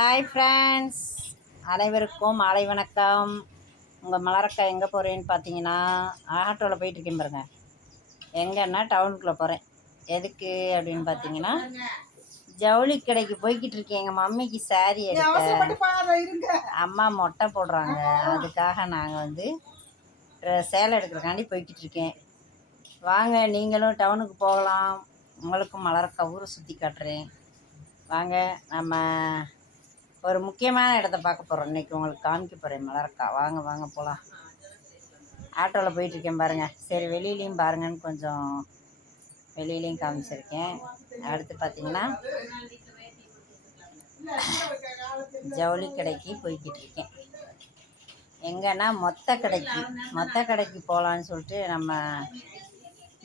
Hi friends, அனைவருக்கும் மாலை வணக்கம். உங்கள் மலரக்கா எங்கே போகிறேன்னு பார்த்தீங்கன்னா, ஆட்டோவில் போயிட்டுருக்கேன் பாருங்க. எங்கன்னா டவுனுக்குள்ளே போகிறேன். எதுக்கு அப்படின்னு பார்த்தீங்கன்னா, ஜவுளி கடைக்கு போய்கிட்டு இருக்கேன். எங்கள் மம்மிக்கு சாரீ எடுக்க அம்மா மொட்டை போடுறாங்க. அதுக்காக நாங்கள் வந்து சேலை எடுக்கிறக்காண்டி போய்கிட்டு இருக்கேன். வாங்க, நீங்களும் டவுனுக்கு போகலாம். உங்களுக்கும் மலரக்கா ஊரை சுற்றி காட்டுறேன். வாங்க, நம்ம ஒரு முக்கியமான இடத்த பார்க்க போகிறோம். இன்றைக்கி உங்களுக்கு காமிக்க போகிறேன் மலரக்கா. வாங்க வாங்க போகலாம். ஆட்டோவில் போயிட்டுருக்கேன் பாருங்கள். சரி, வெளியிலையும் பாருங்கன்னு கொஞ்சம் வெளியிலையும் காமிச்சிருக்கேன். அடுத்து பார்த்திங்கன்னா ஜவுளி கடைக்கு போய்கிட்டு இருக்கேன். எங்கன்னா மொத்த கடைக்கு போகலான்னு சொல்லிட்டு நம்ம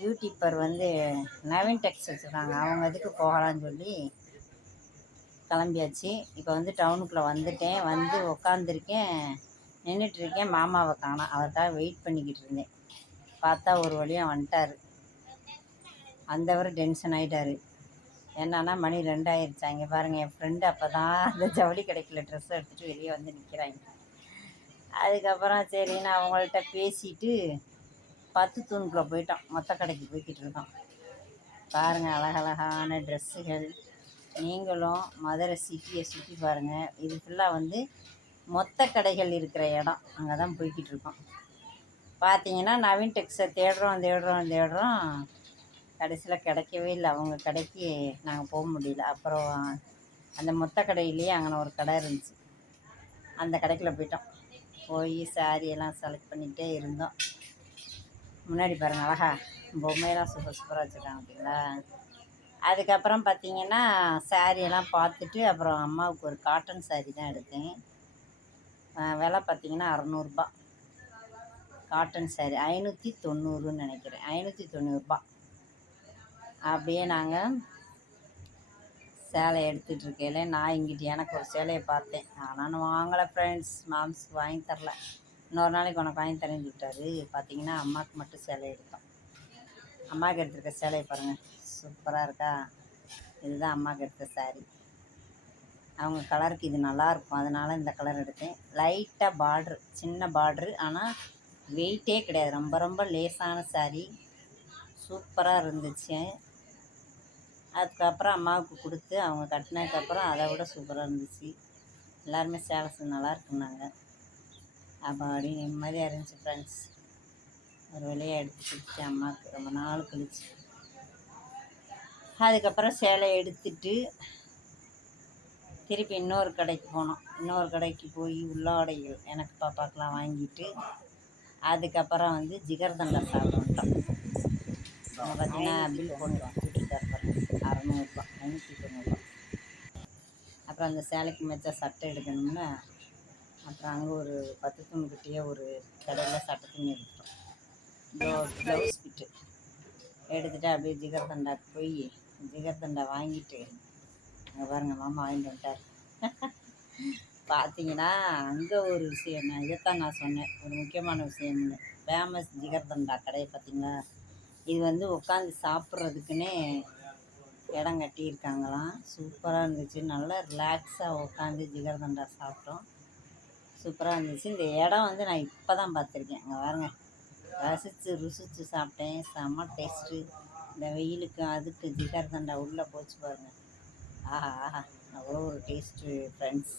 யூடியூப்பர் வந்து நவீன் டெக்ஸ் வச்சுருக்காங்க. அவங்க இதுக்கு போகலான்னு சொல்லி கிளம்பியாச்சு. இப்போ வந்து டவுனுக்குள்ளே வந்துட்டேன். வந்து உக்காந்துருக்கேன், நின்றுட்டுருக்கேன். மாமாவை காணோம். அவருக்காக வெயிட் பண்ணிக்கிட்டு இருந்தேன். பார்த்தா ஒரு வழியாக வந்துட்டார். வந்தவர் டென்ஷன் ஆகிட்டார். என்னன்னா மணி 2 ஆயிடுச்சா. இங்கே பாருங்கள், என் ஃப்ரெண்டு அப்போ தான் அந்த ஜவுளி கடைக்கில் ட்ரெஸ் எடுத்துகிட்டு வெளியே வந்து நிற்கிறாங்க. அதுக்கப்புறம் சரின்னு அவங்கள்ட்ட பேசிட்டு 10 தூணுக்குள்ளே போயிட்டோம். மொத்த கடைக்கு போய்கிட்டு இருக்கோம். பாருங்கள், அழகழகான ட்ரெஸ்ஸுகள். நீங்களும் மதுரை சிட்டியை சுற்றி பாருங்கள். இது ஃபுல்லாக வந்து மொத்த கடைகள் இருக்கிற இடம். அங்கே தான் போய்கிட்டு இருக்கோம். பார்த்தீங்கன்னா நவீன் டெக்ஸை தேடுறோம். கடைசியில் கிடைக்கவே இல்லை. அவங்க கடைக்கு நாங்கள் போக முடியல. அப்புறம் அந்த மொத்த கடையிலேயே அங்கே ஒரு கடை இருந்துச்சு. அந்த கடைக்குள்ளே போயிட்டோம். போய் சாரியெல்லாம் செலக்ட் பண்ணிகிட்டே இருந்தோம். முன்னாடி பாருங்கள், அழகா பொம்மையெல்லாம் சூப்பராக வச்சுருக்காங்க பார்த்தீங்களா. அதுக்கப்புறம் பார்த்திங்கன்னா சாரியெல்லாம் பார்த்துட்டு அப்புறம் அம்மாவுக்கு ஒரு காட்டன் சாரீ தான் எடுத்தேன். விலை பார்த்திங்கன்னா 600 காட்டன் சாரீ. 590 நினைக்கிறேன். 590 அப்படியே நாங்கள் சேலை எடுத்துகிட்டு இருக்கையில நான் இங்கிட்டு எனக்கு ஒரு சேலையை பார்த்தேன். ஆனால் வாங்கலை ஃப்ரெண்ட்ஸ். மாம்ஸுக்கு வாங்கி தரல. இன்னொரு நாளைக்கு உனக்கு வாங்கி தரேன்னு சொல்லிட்டாரு. பார்த்திங்கன்னா அம்மாவுக்கு மட்டும் சேலை எடுத்தோம். அம்மாவுக்கு எடுத்துருக்க சேலையை பாருங்கள், சூப்பராக இருக்கா. இதுதான் அம்மாவுக்கு எடுத்த சாரீ. அவங்க கலருக்கு இது நல்லாயிருக்கும், அதனால் இந்த கலர் எடுத்தேன். லைட்டாக பார்ட்ரு, சின்ன பார்ட்ரு, ஆனால் வெயிட்டே கிடையாது. ரொம்ப ரொம்ப லேசான சாரீ. சூப்பராக இருந்துச்சு. அதுக்கப்புறம் அம்மாவுக்கு கொடுத்து அவங்க கட்டினதுக்கப்புறம் அதை விட சூப்பராக இருந்துச்சு. எல்லாருமே சேலை நல்லா இருக்குன்னாங்க. அப்போ அப்படி நிம்மதியாக இருந்துச்சு ஃப்ரெண்ட்ஸ். ஒரு வழியாக எடுத்து கொடுத்து அம்மாவுக்கு ரொம்ப நாள் கழிச்சு. அதுக்கப்புறம் சேலை எடுத்துட்டு திருப்பி இன்னொரு கடைக்கு போனோம். இன்னொரு கடைக்கு போய் உள்ளாடைகள் எனக்கு பாப்பாக்கெலாம் வாங்கிட்டு அதுக்கப்புறம் வந்து ஜிகர்தண்டா சாப்பிட்டோம். பார்த்திங்கன்னா பில் போட்டு கொடுத்துருக்காரு பாருங்க, 600 590. அப்புறம் அந்த சேலைக்கு மெச்ச சட்டை எடுக்கணும்னு அப்புறம் அங்கே ஒரு 10 தூணுக்கிட்டேயே ஒரு கடையில் சட்டை துணி எடுத்துட்டோம். ப்ளவுஸ் பிட்டு எடுத்துகிட்டு அப்படியே ஜிகர்தண்டாக்கு போய் ஜிகர்தண்டா வாங்கிட்டு அங்கே பாருங்கள் மாமா வாங்கிட்டு வந்துட்டார். பார்த்தீங்கன்னா அங்கே ஒரு விஷயம், இதைத்தான் நான் சொன்னேன், ஒரு முக்கியமான விஷயம்னு. ஃபேமஸ் ஜிகர்தண்டா கடையை பார்த்திங்களா. இது வந்து உட்காந்து சாப்பிட்றதுக்குன்னே இடம் கட்டியிருக்காங்களாம். சூப்பராக இருந்துச்சு. நல்லா ரிலாக்ஸாக உட்காந்து ஜிகர்தண்டா சாப்பிட்டோம். சூப்பராக இருந்துச்சு. இந்த இடம் வந்து நான் இப்போ தான் பார்த்துருக்கேன். அங்கே பாருங்கள், ருசித்து சாப்பிட்டேன். செம்ம டேஸ்ட்டு. இந்த வெயிலுக்கு அதுக்கு ஜிகர்தண்டா உள்ளே போச்சு பாருங்கள். ஆஹா, அவ்வளோ ஒரு டேஸ்ட்டு ஃப்ரெண்ட்ஸ்.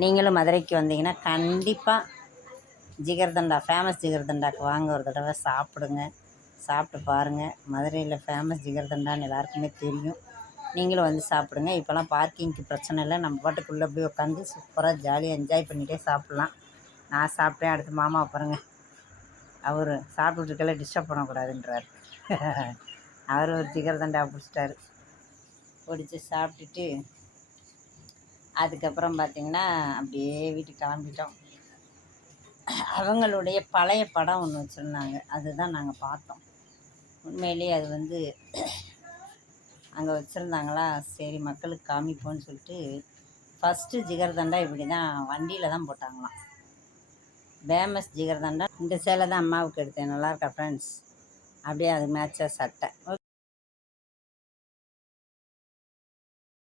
நீங்களும் மதுரைக்கு வந்தீங்கன்னா கண்டிப்பாக ஜிகர்தண்டா, ஃபேமஸ் ஜிகர்தண்டாக்கு வாங்க, ஒரு தடவை சாப்பிடுங்க, சாப்பிட்டு பாருங்கள். மதுரையில் ஃபேமஸ் ஜிகர்தண்டான்னு எல்லாருக்குமே தெரியும். நீங்களும் வந்து சாப்பிடுங்க. இப்போலாம் பார்க்கிங்க்கு பிரச்சனை இல்லை. நம்ம பாட்டுக்குள்ளே போய் உட்காந்து சூப்பராக ஜாலியாக என்ஜாய் பண்ணிகிட்டே சாப்பிட்லாம். நான் சாப்பிட்டேன். அடுத்து மாமா பாருங்கள், அவர் சாப்பிட்டுருக்கல டிஸ்டர்ப் பண்ணக்கூடாதுன்றார். அவர் ஒரு ஜிகர்தண்டா பிடிச்சிட்டாரு. பிடிச்சி சாப்பிட்டுட்டு அதுக்கப்புறம் பார்த்திங்கன்னா அப்படியே வீட்டுக்கு கிளம்பிட்டோம். அவங்களுடைய பழைய படம் ஒன்று வச்சுருந்தாங்க, அதுதான் நாங்கள் பார்த்தோம். உண்மையிலேயே அது வந்து அங்கே வச்சுருந்தாங்களா, சரி மக்களுக்கு காமிப்போன்னு சொல்லிட்டு ஃபஸ்ட்டு ஜிகர்தண்டா இப்படி தான் வண்டியில் தான் போட்டாங்களாம். ஃபேமஸ் ஜிகர்தண்டா. இந்த சேலை தான் அம்மாவுக்கு எடுத்தேன். நல்லாயிருக்கா ஃப்ரெண்ட்ஸ். அப்படியே அது மேட்சாக சட்டை.